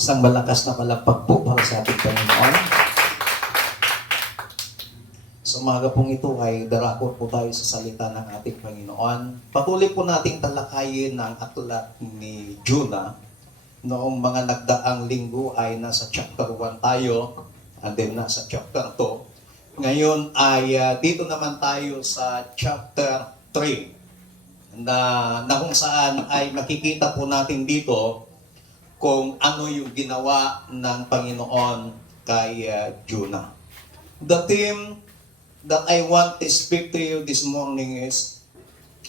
Isang malakas na palakpak po para sa ating Panginoon. Sa umaga pong ito ay darakot po tayo sa salita ng ating Panginoon. Patuloy po nating talakayin ang aklat ni Jonah. Noong mga nagdaang linggo ay nasa chapter 1 tayo, and then nasa chapter 2. Ngayon ay dito naman tayo sa chapter 3 na kung saan ay makikita po natin dito kung ano yung ginawa ng Panginoon kay Jonah. The theme that I want to speak to you this morning is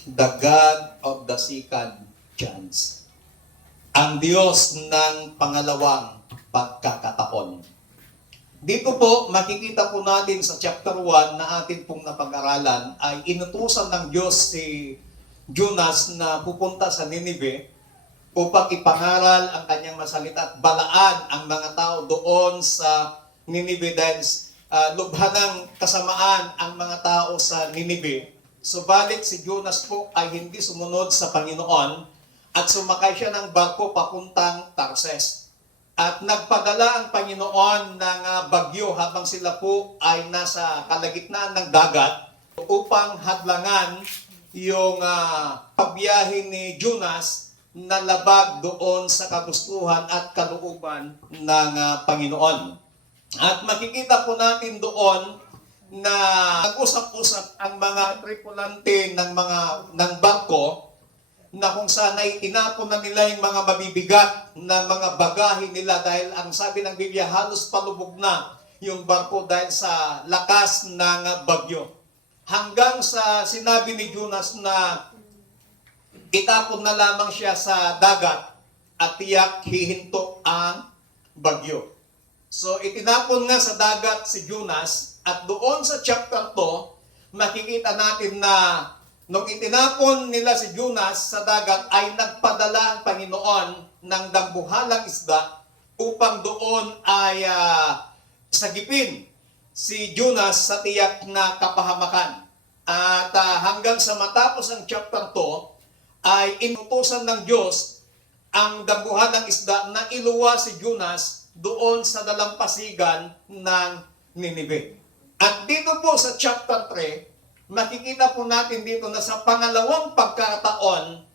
the God of the second chance. Ang Diyos ng pangalawang pagkakataon. Dito po, makikita po natin sa chapter 1 na atin pong napag-aralan ay inutusan ng Diyos si Jonas na pupunta sa Nineveh upang ipangaral ang kanyang masalita at balaan ang mga tao doon sa Nineveh dahil lubha ng kasamaan ang mga tao sa Nineveh. Subalit si Jonas po ay hindi sumunod sa Panginoon at sumakay siya ng barko papuntang Tarses. At nagpadala ang Panginoon ng bagyo habang sila po ay nasa kalagitnaan ng dagat upang hadlangan yung pagbiyahe ni Jonas na labag doon sa kagustuhan at kalooban ng Panginoon. At makikita po natin doon na nag-usap-usap ang mga tripulante ng barko na kung saan ay tinapon na nila yung mga mabibigat na mga bagahe nila dahil ang sabi ng Biblia halos palubog na yung barko dahil sa lakas ng bagyo. Hanggang sa sinabi ni Jonas na itapon na lamang siya sa dagat at tiyak hihinto ang bagyo. So itinapon nga sa dagat si Jonas at doon sa chapter 2, makikita natin na nung itinapon nila si Jonas sa dagat ay nagpadala ang Panginoon ng dambuhalang isda upang doon ay sagipin si Jonas sa tiyak na kapahamakan. At hanggang sa matapos ang chapter 2, ay inutusan ng Diyos ang dambuhan ng isda na iluwa si Jonas doon sa dalampasigan ng Nineveh. At dito po sa chapter 3, makikita po natin dito na sa pangalawang pagkakataon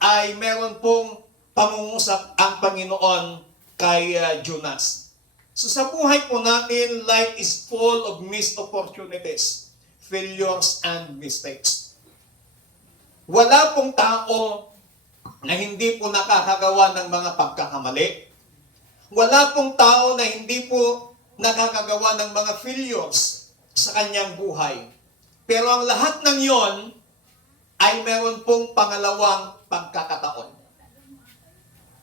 ay meron pong pangungusap ang Panginoon kay Jonas. So sa buhay po natin, life is full of missed opportunities, failures, and mistakes. Wala pong tao na hindi po nakakagawa ng mga pagkakamali. Wala pong tao na hindi po nakakagawa ng mga failures sa kanyang buhay. Pero ang lahat ng yon ay meron pong pangalawang pagkakataon.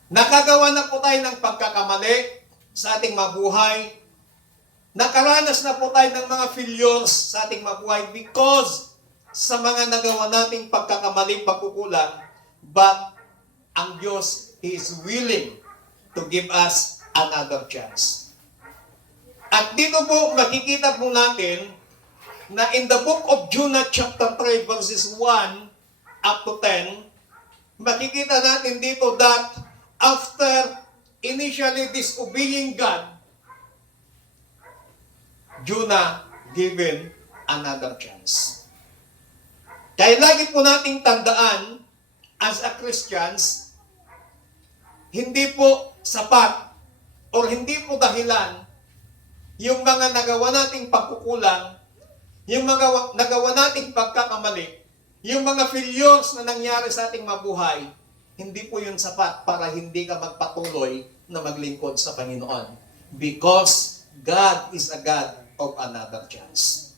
Nakagawa na po tayo ng pagkakamali sa ating mabuhay. Nakaranas na po tayo ng mga failures sa ating mabuhay because sa mga nagawa nating pagkakamali, pagkukulang, but ang Diyos is willing to give us another chance. At dito po makikita po natin na in the book of Jonah chapter 3 verses 1 up to 10, makikita natin dito that after initially disobeying God, Jonah given another chance. Kaya lagi po nating tandaan as a Christians, hindi po sapat o hindi po dahilan yung mga nagawa nating pagkukulang, yung mga nagawa nating pagkakamali, yung mga failures na nangyari sa ating mabuhay, hindi po yun sapat para hindi ka magpatuloy na maglingkod sa Panginoon. Because God is a God of another chance.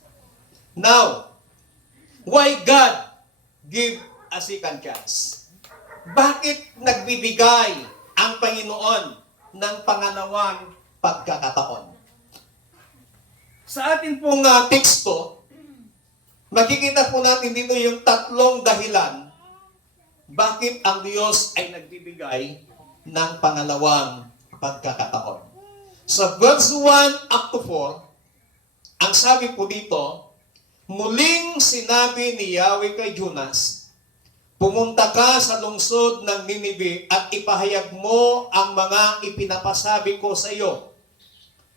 Now, why God give a second chance? Bakit nagbibigay ang Panginoon ng pangalawang pagkakataon? Sa atin pong teksto, makikita po natin dito yung tatlong dahilan bakit ang Diyos ay nagbibigay ng pangalawang pagkakataon. Sa verse 1 up to 4, ang sabi po dito, muling sinabi ni Yahweh kay Jonas, pumunta ka sa lungsod ng Ninive at ipahayag mo ang mga ipinapasabi ko sa iyo.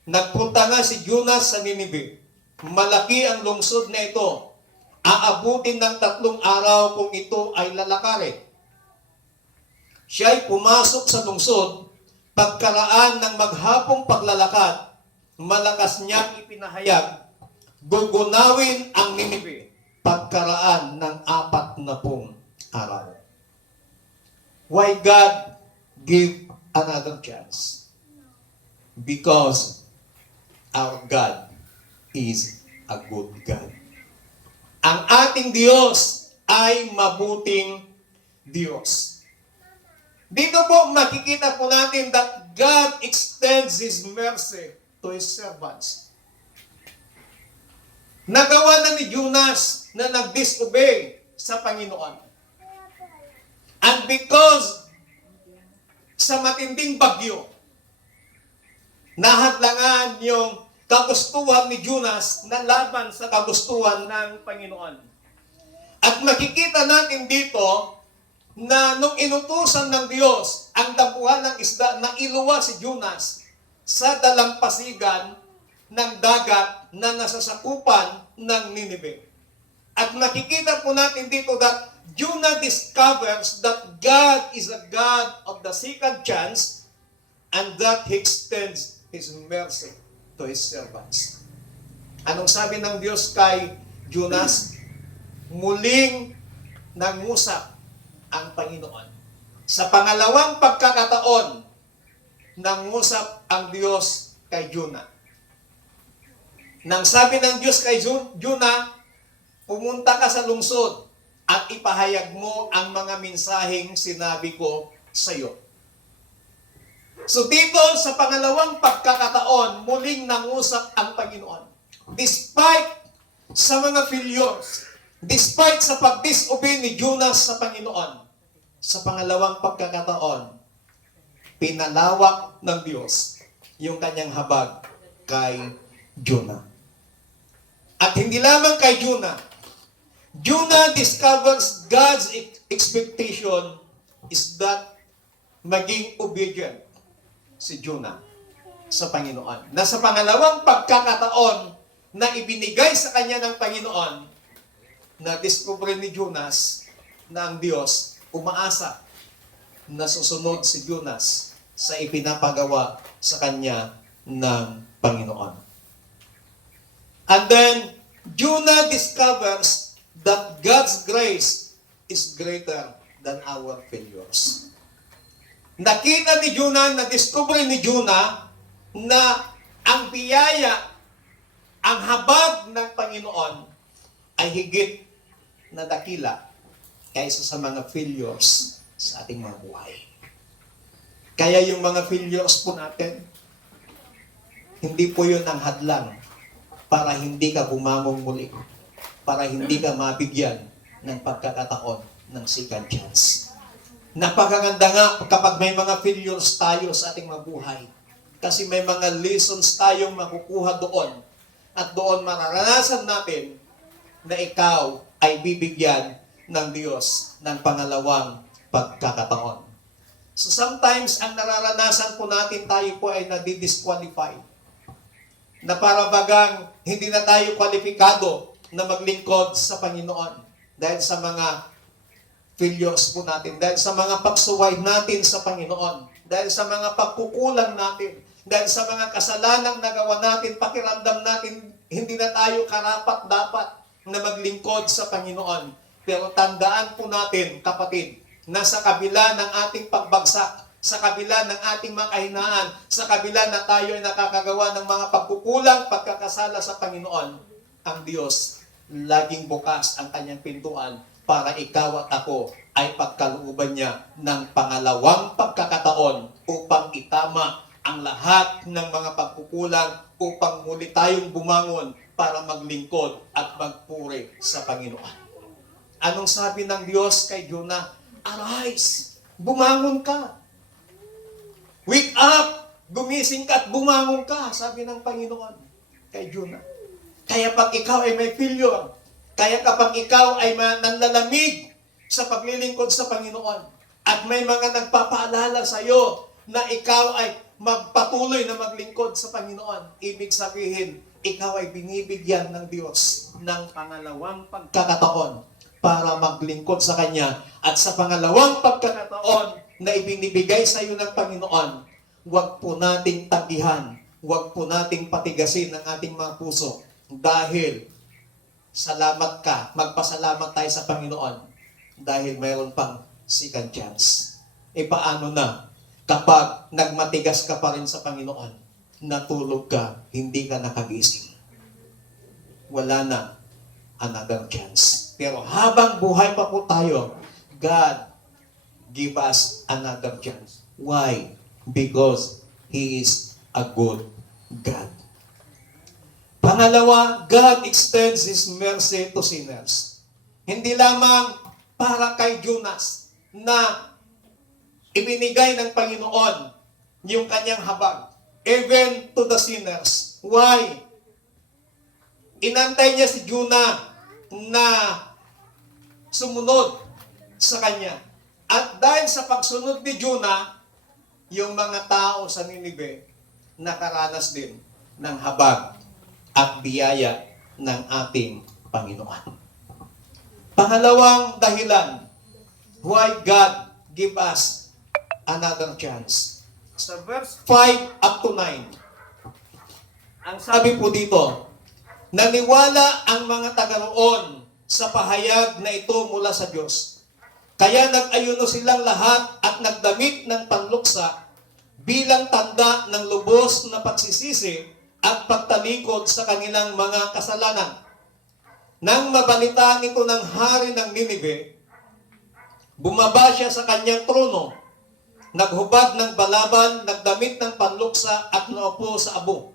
Nagpunta nga si Jonas sa Ninive. Malaki ang lungsod na ito. Aabutin ng 3 araw kung ito ay lalakarin. Siya'y pumasok sa lungsod, pagkaraan ng maghapong paglalakad, malakas niyang ipinahayag, gugunawin ang Ninive, pagkaraan ng 40 araw. Why God give another chance? Because our God is a good God. Ang ating Diyos ay mabuting Diyos. Dito po makikita po natin that God extends His mercy to His servants. Nagawa na ni Jonas na nag-disobey sa Panginoon. And because sa matinding bagyo, nahadlangan yung kagustuhan ni Jonas na laban sa kagustuhan ng Panginoon. At makikita natin dito na nung inutusan ng Diyos ang dapuhan ng isda na iluwa si Jonas sa dalampasigan ng dagat na nasasakupan ng Ninive. At makikita po natin dito that Jonah discovers that God is a God of the second chance and that He extends His mercy to His servants. Anong sabi ng Diyos kay Jonas? Muling nangusap ang Panginoon. Sa pangalawang pagkakataon, nangusap ang Diyos kay Jonah. Nang sabi ng Diyos kay Jonah, pumunta ka sa lungsod at ipahayag mo ang mga mensaheng sinabi ko sa iyo. So dito sa pangalawang pagkakataon, muling nangusap ang Panginoon. Despite sa mga failures, despite sa pag-disobey ni Jonas sa Panginoon, sa pangalawang pagkakataon, pinalawak ng Diyos yung kanyang habag kay Jonah. At hindi lamang kay Jonah, Jonah discovers God's expectation is that maging obedient si Jonah sa Panginoon. Na sa pangalawang pagkakataon na ibinigay sa kanya ng Panginoon, na discover ni Jonas na ang Diyos umaasa na susunod si Jonas sa ipinapagawa sa kanya ng Panginoon. And then, Jonah discovers that God's grace is greater than our failures. Nakita ni Jonah, na-discover ni Jonah na ang biyaya, ang habag ng Panginoon ay higit na dakila kaysa sa mga failures sa ating mga buhay. Kaya yung mga failures po natin, hindi po yun ang hadlang para hindi ka bumangong muli, para hindi ka mabigyan ng pagkakataon ng second chance. Napakaganda nga kapag may mga failures tayo sa ating mga buhay. Kasi may mga lessons tayong makukuha doon. At doon mararanasan natin na ikaw ay bibigyan ng Diyos ng pangalawang pagkakataon. So sometimes, ang nararanasan po natin, tayo po ay nadidisqualify. Na para bagang hindi na tayo kwalipikado na maglingkod sa Panginoon. Dahil sa mga failures po natin, dahil sa mga pagsuway natin sa Panginoon, dahil sa mga pagkukulang natin, dahil sa mga kasalanang nagawa natin, pakiramdam natin, hindi na tayo karapat-dapat na maglingkod sa Panginoon. Pero tandaan po natin, kapatid, na sa kabila ng ating pagbagsak, sa kabila ng ating mga kahinaan, sa kabila na tayo ay nakakagawa ng mga pagkukulang, pagkakasala sa Panginoon, ang Diyos, laging bukas ang kanyang pintuan para ikaw at ako ay pagkalooban niya ng pangalawang pagkakataon upang itama ang lahat ng mga pagkukulang upang muli tayong bumangon para maglingkod at magpuri sa Panginoon. Anong sabi ng Diyos kay Jonah? Arise! Bumangon ka! Wake up! Gumising ka at bumangon ka, sabi ng Panginoon kay Jonah. Kaya pag ikaw ay may failure, kaya kapag ikaw ay nanlalamig sa paglilingkod sa Panginoon. At may mga nagpapaalala sa iyo na ikaw ay magpatuloy na maglingkod sa Panginoon. Ibig sabihin, ikaw ay binibigyan ng Diyos ng pangalawang pagkakataon para maglingkod sa Kanya. At sa pangalawang pagkakataon na ibinibigay sa iyo ng Panginoon, huwag po nating tagihan, huwag po nating patigasin ang ating mga puso. Dahil salamat ka, magpasalamat tayo sa Panginoon dahil mayroon pang second chance. E paano na kapag nagmatigas ka pa rin sa Panginoon, natulog ka, hindi ka nakagising? Wala na another chance. Pero habang buhay pa po tayo, God give us another chance. Why? Because He is a good God. Pangalawa, God extends His mercy to sinners. Hindi lamang para kay Jonas na ibinigay ng Panginoon yung kanyang habag, even to the sinners. Why? Inantay niya si Jonah na sumunod sa kanya. At dahil sa pagsunod ni Jonah, yung mga tao sa Ninive nakaranas din ng habag at biyaya ng ating Panginoon. Pangalawang dahilan why God give us another chance. Sa verse 5 up to 9, ang sabi po dito, naniwala ang mga taga-roon sa pahayag na ito mula sa Diyos. Kaya nag-ayuno silang lahat at nagdamit ng panluksa bilang tanda ng lubos na pagsisisi at pagtalikod sa kanilang mga kasalanan. Nang mabalitaan ito ng hari ng Ninive, bumaba siya sa kanyang trono, naghubad ng balaban, nagdamit ng panluksa at naupo sa abo.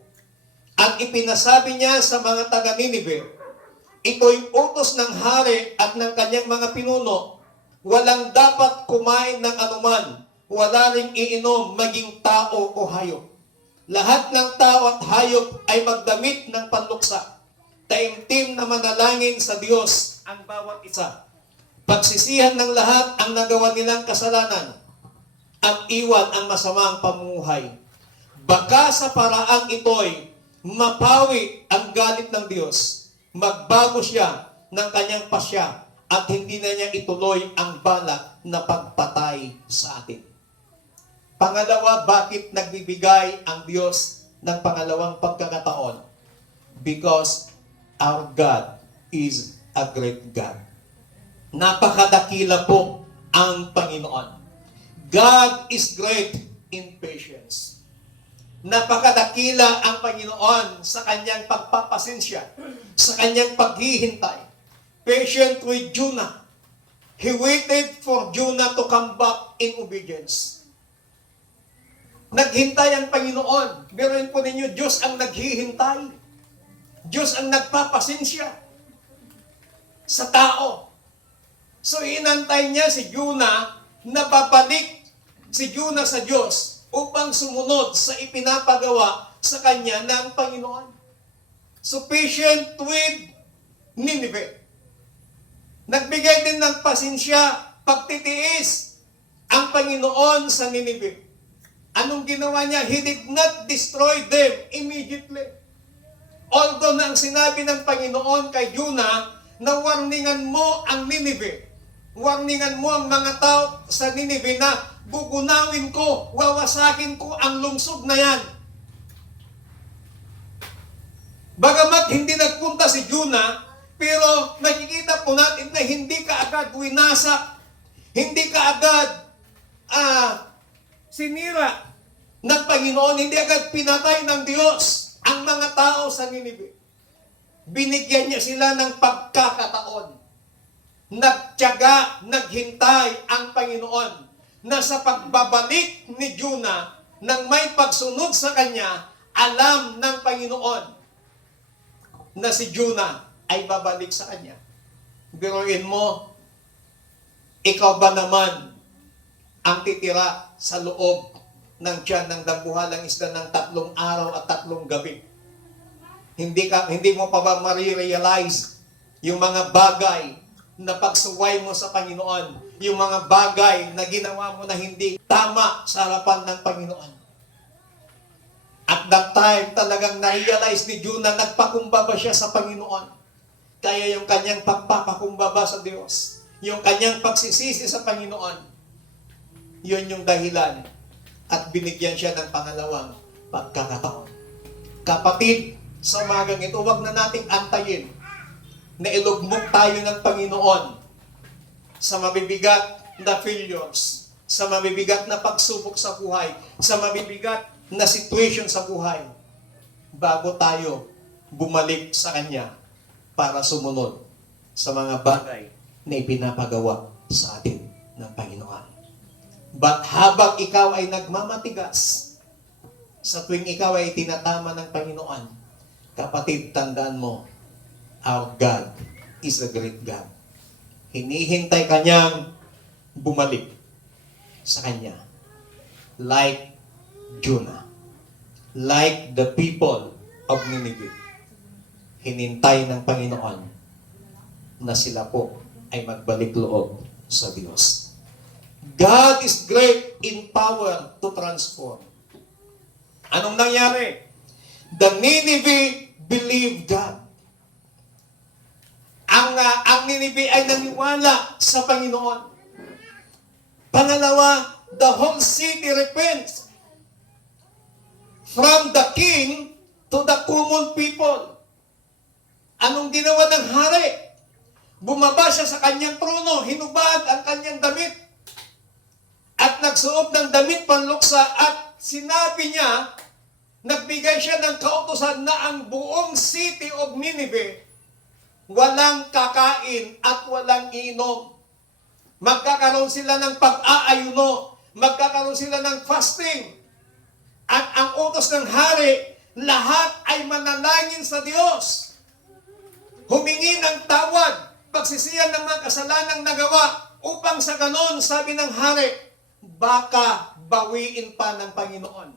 At ipinasabi niya sa mga taga-Ninive, ito'y utos ng hari at ng kanyang mga pinuno, walang dapat kumain ng anuman, wala ring iinom maging tao o hayop. Lahat ng tao at hayop ay magdamit ng panluksa. Taimtim na manalangin sa Diyos ang bawat isa. Pagsisihan ng lahat ang nagawa nilang kasalanan at iwan ang masamang pamumuhay. Baka sa paraang ito'y mapawi ang galit ng Diyos. Magbago siya ng kanyang pasya at hindi na niya ituloy ang balak na pagpatay sa atin. Pangalawa, bakit nagbibigay ang Diyos ng pangalawang pagkakataon? Because our God is a great God. Napakadakila po ang Panginoon. God is great in patience. Napakadakila ang Panginoon sa kanyang pagpapasensya, sa kanyang paghihintay. Patient with Jonah. He waited for Jonah to come back in obedience. Naghintay ang Panginoon. Biruin po ninyo, Diyos ang naghihintay. Diyos ang nagpapasensya sa tao. So, inantay niya si Jonah na babalik si Jonah sa Diyos upang sumunod sa ipinapagawa sa kanya ng Panginoon. So, patient with Nineveh. Nagbigay din ng pasensya, pagtitiis ang Panginoon sa Nineveh. Anong ginawa niya? He did not destroy them immediately. Although na ang sinabi ng Panginoon kay Jonah na warningan mo ang Nineveh, warningan mo ang mga tao sa Nineveh na bugunawin ko, wawasakin ko ang lungsod na yan. Bagamat hindi nagpunta si Jonah, pero nakikita po natin na hindi ka agad winasak, hindi ka agad sinira ng Panginoon, hindi agad pinatay ng Diyos ang mga tao sa Ninive. Binigyan niya sila ng pagkakataon. Nagtiyaga, naghintay ang Panginoon na sa pagbabalik ni Jonah nang may pagsunod sa kanya, alam ng Panginoon na si Jonah ay babalik sa kanya. Biruin mo, ikaw ba naman ang titira sa loob ng tiyan ng dambuhalang isda ng 3 araw at 3 gabi? Hindi mo pa ba marirealize yung mga bagay na pagsuway mo sa Panginoon, yung mga bagay na ginawa mo na hindi tama sa harapan ng Panginoon. At that time, talagang na-realize ni Jonah, nagpakumbaba siya sa Panginoon. Kaya yung kanyang pagpapakumbaba sa Diyos, yung kanyang pagsisisi sa Panginoon, yun yung dahilan at binigyan siya ng pangalawang pagkakataon. Kapatid, sa umagang ito, huwag na nating antayin na ilugmok tayo ng Panginoon sa mabibigat na failures, sa mabibigat na pagsubok sa buhay, sa mabibigat na situation sa buhay, bago tayo bumalik sa Kanya para sumunod sa mga bagay na ipinapagawa sa atin ng Panginoon. But habang ikaw ay nagmamatigas, sa tuwing ikaw ay tinatama ng Panginoon, kapatid, tandaan mo, our God is a great God. Hinihintay Kanyang bumalik sa Kanya. Like Jonah. Like the people of Nineveh. Hinintay ng Panginoon na sila po ay magbalik loob sa Diyos. God is great in power to transform. Anong nangyari? The Nineveh believed God. Ang Nineveh ay naniwala sa Panginoon. Pangalawa, the whole city repents. From the king to the common people. Anong ginawa ng hari? Bumaba siya sa kanyang trono, hinubad ang kanyang damit, at nagsuot ng damit panluksa, at sinabi niya, nagbigay siya ng kautusan na ang buong city of Nineveh walang kakain at walang inom. Magkakaroon sila ng pag-aayuno, magkakaroon sila ng fasting. At ang utos ng hari, lahat ay manalangin sa Diyos. Humingi ng tawad, pagsisiyan ng mga kasalanang nagawa, upang sa ganon, sabi ng hari, baka bawiin pa ng Panginoon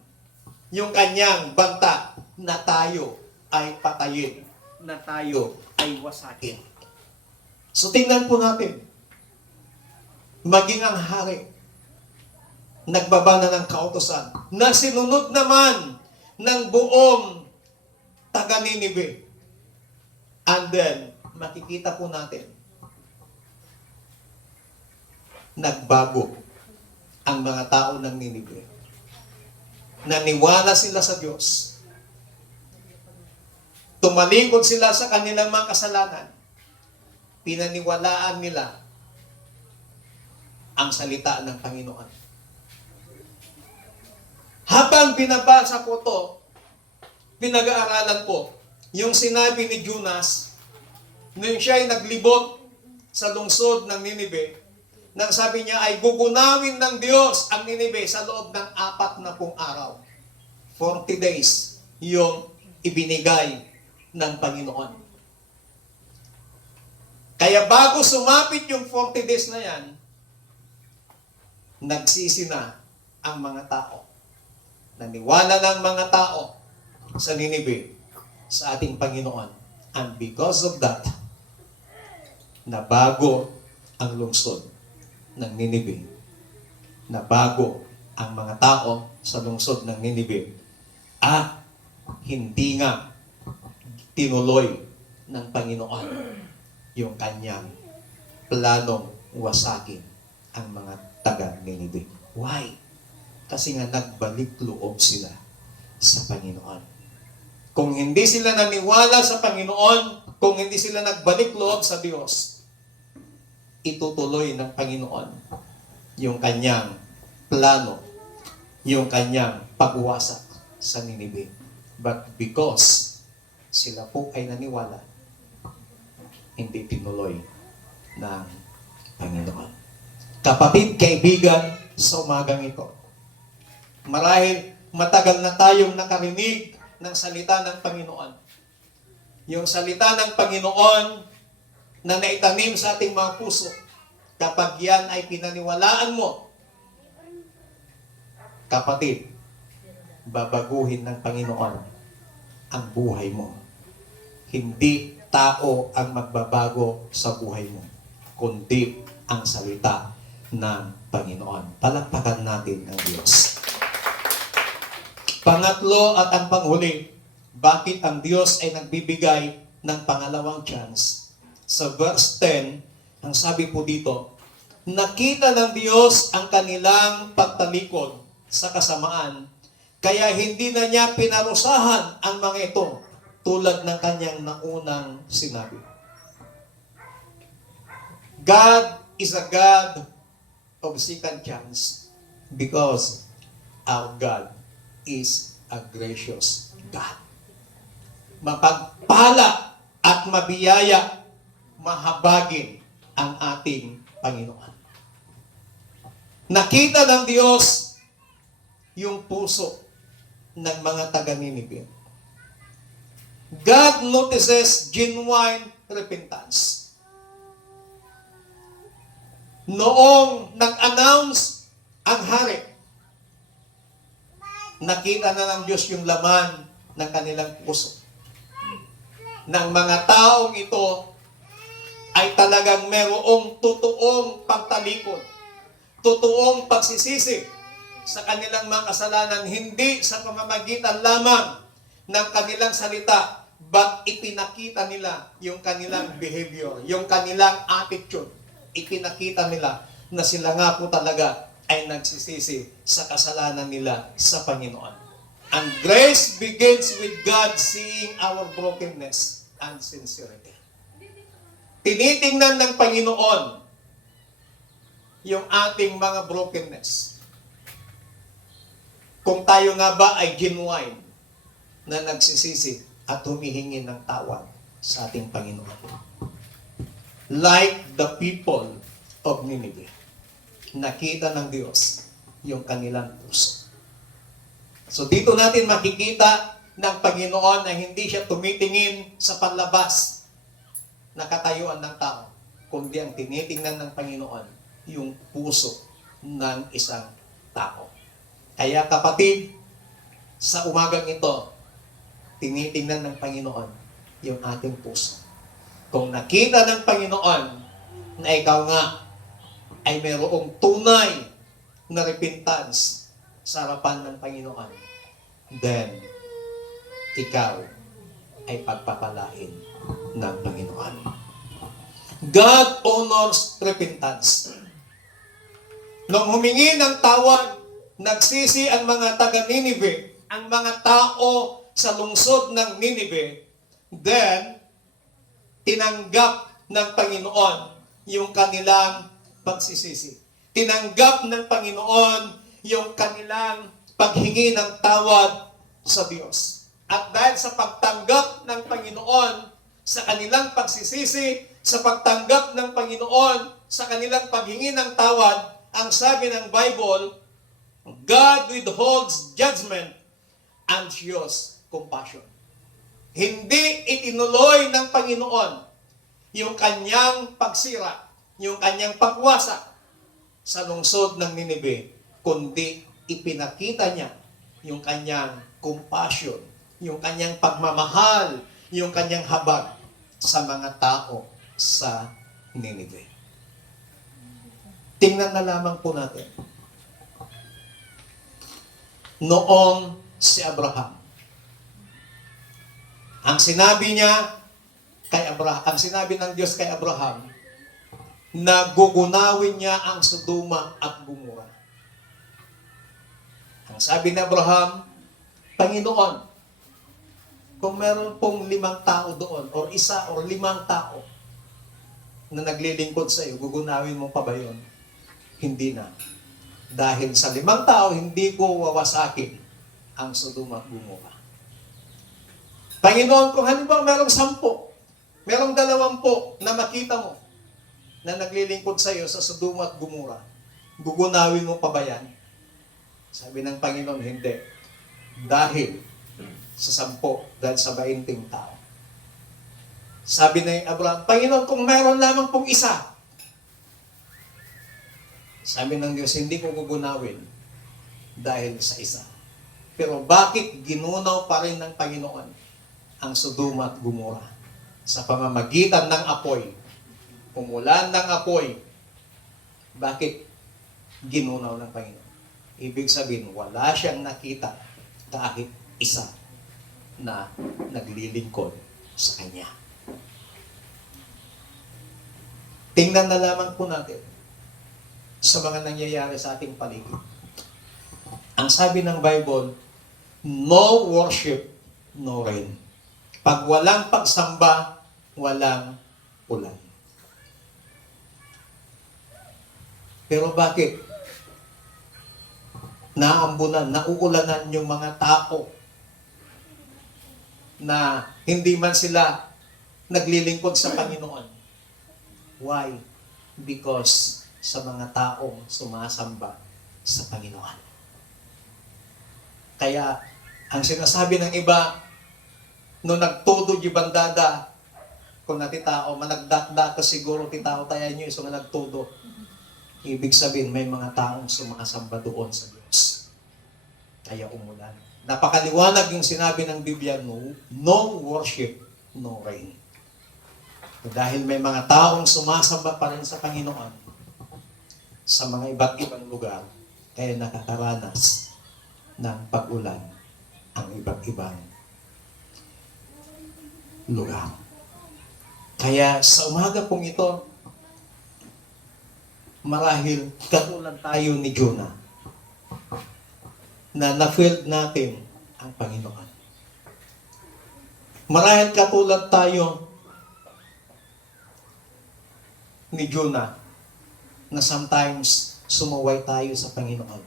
yung kanyang banta na tayo ay patayin, na tayo ay wasakin. So tingnan po natin, maging ang hari, nagbaba na ng kautosan, na sinunod naman ng buong taga Nineveh. And then, makikita po natin, nagbago ang mga tao ng Nineveh. Naniwala sila sa Diyos. Tumalikod sila sa kanilang mga kasalanan. Pinaniwalaan nila ang salita ng Panginoon. Habang binabasa ko to, pinag-aaralan ko yung sinabi ni Jonas nung siya ay naglibot sa lungsod ng Nineveh, nang sabi niya ay gugunawin ng Diyos ang Nineveh sa loob ng 40 araw. 40 days yung ibinigay ng Panginoon. Kaya bago sumapit yung 40 days na yan, nagsisi na ang mga tao. Naniwala ng mga tao sa Nineveh, sa ating Panginoon. And because of that, nabago ang lungsod ng Nineveh. Nabago ang mga tao sa lungsod ng Nineveh. Hindi nga tinuloy ng Panginoon yung kanyang planong wasakin ang mga taga Nineveh. Why? Kasi nga nagbalik loob sila sa Panginoon. Kung hindi sila naniwala sa Panginoon, kung hindi sila nagbalik loob sa Diyos, itutuloy ng Panginoon yung kanyang plano, yung kanyang pagwasak sa Nineveh. But because sila po ay naniwala, hindi tinuloy ng Panginoon. Kapatid, kaibigan, sa umagang ito, marahil matagal na tayong nakarinig ng salita ng Panginoon. Yung salita ng Panginoon na naitanim sa ating mga puso, kapag yan ay pinaniwalaan mo, kapatid, babaguhin ng Panginoon ang buhay mo. Hindi tao ang magbabago sa buhay mo, kundi ang salita ng Panginoon. Palakpakan natin ang Diyos. Pangatlo at ang panghuli, bakit ang Diyos ay nagbibigay ng pangalawang chance? Sa verse 10, ang sabi po dito, nakita ng Diyos ang kanilang pagtalikod sa kasamaan, kaya hindi na niya pinarusahan ang mga ito tulad ng kanyang naunang sinabi. God is a God of second chance because our God is a gracious God. Mapagpala at mabiyaya, mahabagin ang ating Panginoon. Nakita ng Diyos yung puso ng mga taga-Ninive. God notices genuine repentance. Noong nag-announce ang hari, nakita na ng Diyos yung laman ng kanilang puso. Ng mga taong ito ay talagang merong totoong pagtalikod, totoong pagsisisi sa kanilang mga kasalanan, hindi sa pamamagitan lamang ng kanilang salita, but ipinakita nila yung kanilang behavior, yung kanilang attitude. Ipinakita nila na sila nga po talaga ay nagsisisi sa kasalanan nila sa Panginoon. And grace begins with God seeing our brokenness and sincerity. Tinitingnan ng Panginoon yung ating mga brokenness. Kung tayo nga ba ay genuine na nagsisisi at humihingi ng tawad sa ating Panginoon. Like the people of Nineveh, nakita ng Diyos yung kanilang puso. So dito natin makikita ng Panginoon na hindi siya tumitingin sa panlabas na katayuan ng tao, kundi ang tinitingnan ng Panginoon yung puso ng isang tao. Kaya kapatid, sa umagang ito, tinitingnan ng Panginoon yung ating puso. Kung nakita ng Panginoon na ikaw nga ay mayroong tunay na repentance sa harapan ng Panginoon, then ikaw ay pagpapalain ng Panginoon. God honors repentance. Nung humingi ng tawad, nagsisi ang mga taga-Ninive, ang mga tao sa lungsod ng Ninive, then tinanggap ng Panginoon yung kanilang pagsisisi. Tinanggap ng Panginoon yung kanilang paghingi ng tawad sa Diyos. At dahil sa pagtanggap ng Panginoon sa kanilang pagsisisi, sa pagtanggap ng Panginoon sa kanilang paghingi ng tawad, ang sabi ng Bible, God withholds judgment and shows compassion. Hindi itinuloy ng Panginoon yung kanyang pagsira, yung kanyang pagwasak sa lungsod ng Ninive, kundi ipinakita niya yung kanyang compassion, yung kanyang pagmamahal, yung kanyang habag sa mga tao sa Ninive. Tingnan na lamang po natin. Noong si Abraham, ang sinabi niya kay Abraham, ang sinabi ng Diyos kay Abraham, na gugunawin niya ang Sodoma at Gomora. Ang sabi ni Abraham, Panginoon, kung meron pong 5 tao doon, or 1 or 5 tao na naglilingkod sa iyo, gugunawin mo pa ba yun? Hindi na. Dahil sa 5 tao, hindi ko wawasakin ang Sodoma at Gomora. Panginoon, kung halimbawa merong 10, merong 20 na makita mo na naglilingkod sa iyo sa Sodoma at Gomora, gugunawin mo pa ba yan? Sabi ng Panginoon, hindi. Dahil sa 10, dahil sa 20 tao. Sabi ni Abraham, Panginoon, kung meron lamang pong 1, sabi ng Diyos, hindi ko gugunawin dahil sa 1. Pero bakit ginunaw pa rin ng Panginoon ang Sodoma at Gomora? Sa pamamagitan ng apoy umulan ng apoy. Bakit? Ginunaw ng Panginoon. Ibig sabihin, wala siyang nakita kahit isa na naglilingkod sa Kanya. Tingnan na lamang po natin sa mga nangyayari sa ating paligid. Ang sabi ng Bible, no worship, no rain. Pag walang pagsamba, walang ulan. Pero bakit? Naambunan, nauulanan yung mga tao na hindi man sila naglilingkod sa Panginoon. Why? Because sa mga taong sumasamba sa Panginoon. Kaya, ang sinasabi ng iba, no nagtudo di bandada, kung nati tao, managdakda ka siguro, ti tao tayo nyo, so nga nagtudo. Ibig sabihin, may mga taong sumasamba doon sa Diyos. Kaya umulan. Napakaliwanag yung sinabi ng Biblia, no worship, no rain. Dahil may mga taong sumasamba pa rin sa Panginoon sa mga iba't ibang lugar, kaya nakakaranas ng pag-ulan ang iba't ibang lugar. Kaya sa umaga pong ito, marahil katulad tayo ni Jonah na na-filled natin ang Panginoon. Marahil katulad tayo ni Jonah na sometimes sumuway tayo sa Panginoon.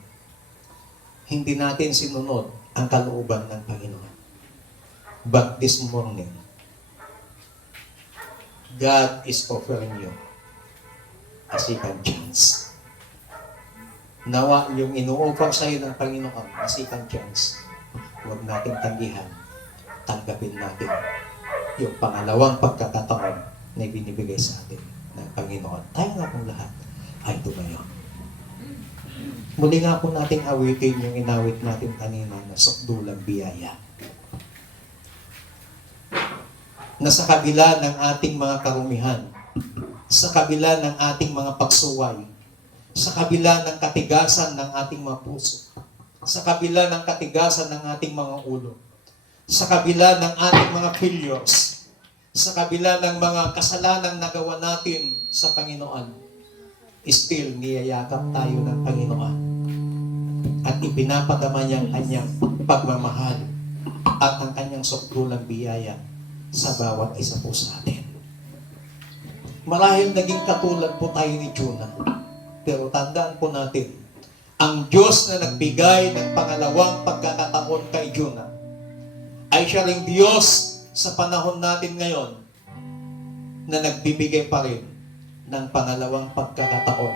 Hindi natin sinunod ang kalooban ng Panginoon. But this morning, God is offering you a second chance. Nawa yung ino-offer sa iyo ng Panginoon, a second chance, huwag natin tanggihan. Tanggapin natin yung pangalawang pagkakataon na binibigay sa atin ng Panginoon. Tayo nga pong lahat ay tumayo. Muli nga po nating awitin yung inawit natin kanina na sukdulang biyaya. Na sa kabila ng ating mga karumihan, sa kabila ng ating mga pagsuway, sa kabila ng katigasan ng ating mga puso, sa kabila ng katigasan ng ating mga ulo, sa kabila ng ating mga failures, sa kabila ng mga kasalanang nagawa natin sa Panginoon, still niyayakap tayo ng Panginoon at ipinapadama niya ang kanyang pagmamahal at ang kanyang sukdulang biyaya sa bawat isa po sa atin. Marahil naging katulad po tayo ni Jonah, pero tandaan po natin, ang Diyos na nagbigay ng pangalawang pagkakataon kay Jonah ay siya ring Diyos sa panahon natin ngayon na nagbibigay pa rin ng pangalawang pagkakataon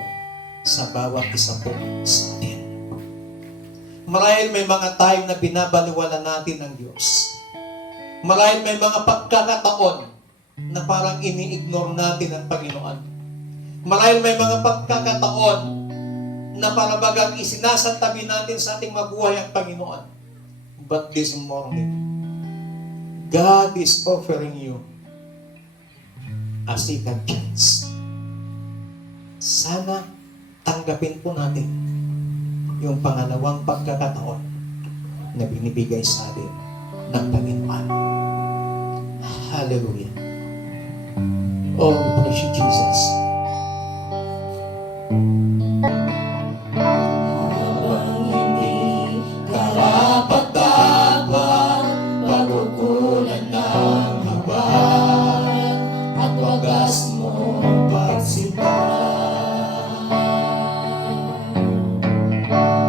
sa bawat isa po sa atin. Marahil may mga time na binabaliwala natin ang Diyos. Marahil may mga pagkakataon na parang ini-ignore natin ang Panginoon. Marahil may mga pagkakataon na parabagang isinasantabi natin sa ating mabuhay ang Panginoon. But this morning, God is offering you a second chance. Sana tanggapin po natin yung pangalawang pagkakataon na binibigay sa atin ng Panginoon. Hallelujah. Oh, praise you, Jesus. Habang hindi karapat-dapat, pagkukulan ng habang at wagas mong pagsimba.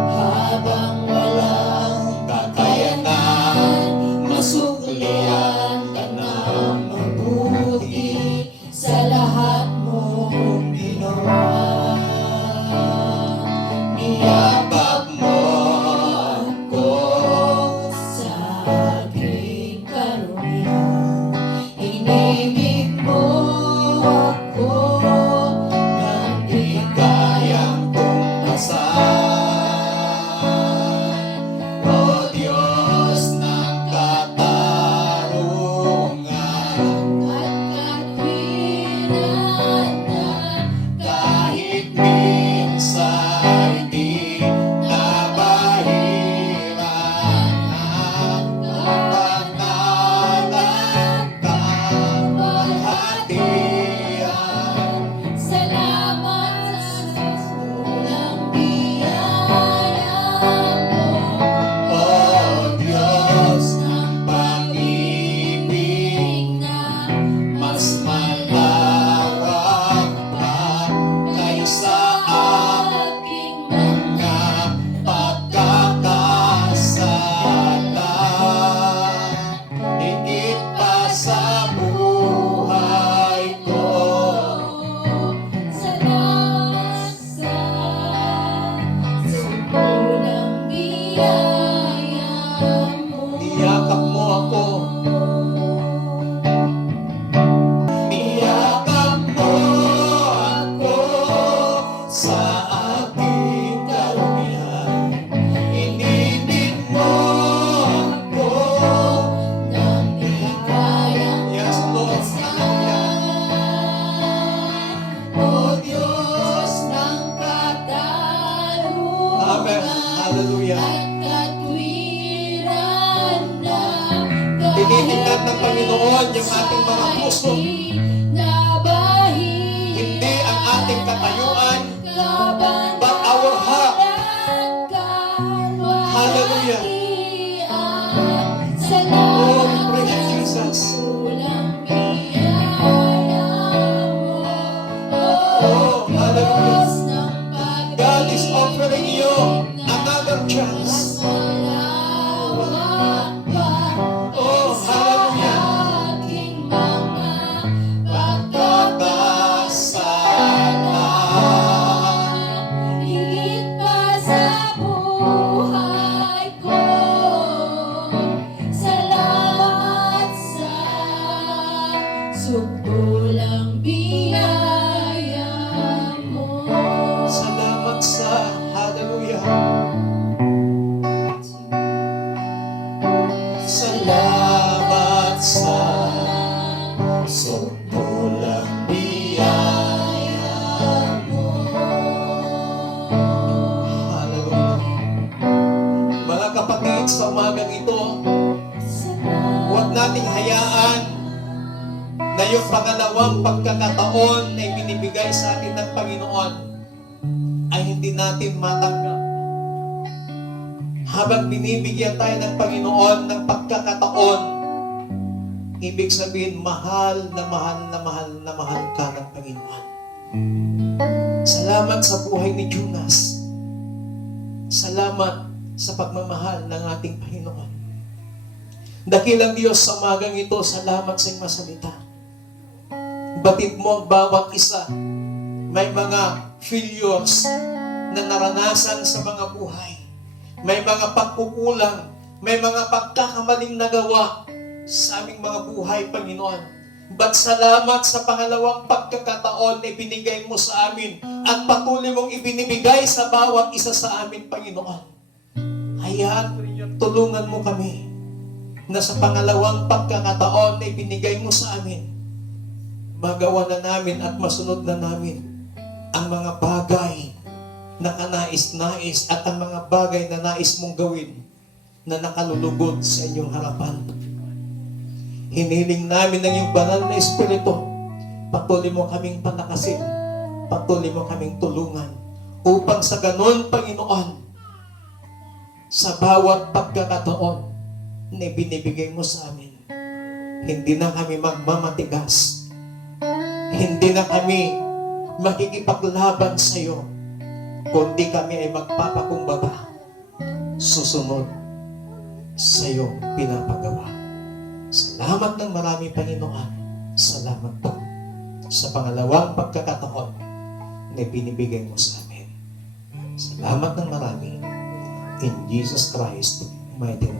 Habang walang kakayanan, masuklian ka ng mabuti sa lahat mo tingnan ng Panginoon yung ating mga puso. Hindi ang ating katayuan, but our heart. Hallelujah. Oh, we praise you, Jesus. Oh, hallelujah. God is offering you another chance. Oh, hallelujah. Pagkakasalan, higit pa sa buhay ko. Salamat sa sukdulang biyaya mo. salamat sa hallelujah. Salamat sa sukdulang biyaya mo. Hallelujah. Mga kapatid, sa umagang ito, huwag nating hayaan na yung pangalawang pagkakataon na ibinibigay sa atin ng Panginoon ay hindi natin matanggap. Habang binibigyan tayo ng Panginoon ng pagkakataon, ibig sabihin, mahal na mahal na mahal na mahal ka ng Panginoon. Salamat sa buhay ni Jonas. Salamat sa pagmamahal ng ating Panginoon. Dakilang Diyos, sa umagang ito, salamat sa iyong masalita. Batid mo ang bawat isa. May mga failures na naranasan sa mga buhay. May mga pagkukulang, may mga pagkakamaling nagawa sa aming mga buhay, Panginoon. But salamat sa pangalawang pagkakataon na ibinigay mo sa amin at patuloy mong ibinibigay sa bawat isa sa amin, Panginoon. Hayaan, tulungan mo kami na sa pangalawang pagkakataon na ibinigay mo sa amin, magawa na namin at masunod na namin ang mga bagay na kanais-nais at ang mga bagay na nais mong gawin na nakalulugod sa inyong harapan. Hiniling namin ng iyong banal na Espiritu, patuloy mo kaming palakasin, patuloy mo kaming tulungan, upang sa ganon, Panginoon, sa bawat pagkakataon na binibigay mo sa amin, hindi na kami magmamatigas, hindi na kami makikipaglaban sa iyo, kundi kami ay magpapakumbaba, susunod sa iyong pinapagawa. Salamat ng marami, Panginoon. Salamat po sa pangalawang pagkakataon na binibigay mo sa amin. Salamat ng marami. In Jesus Christ, mighty name.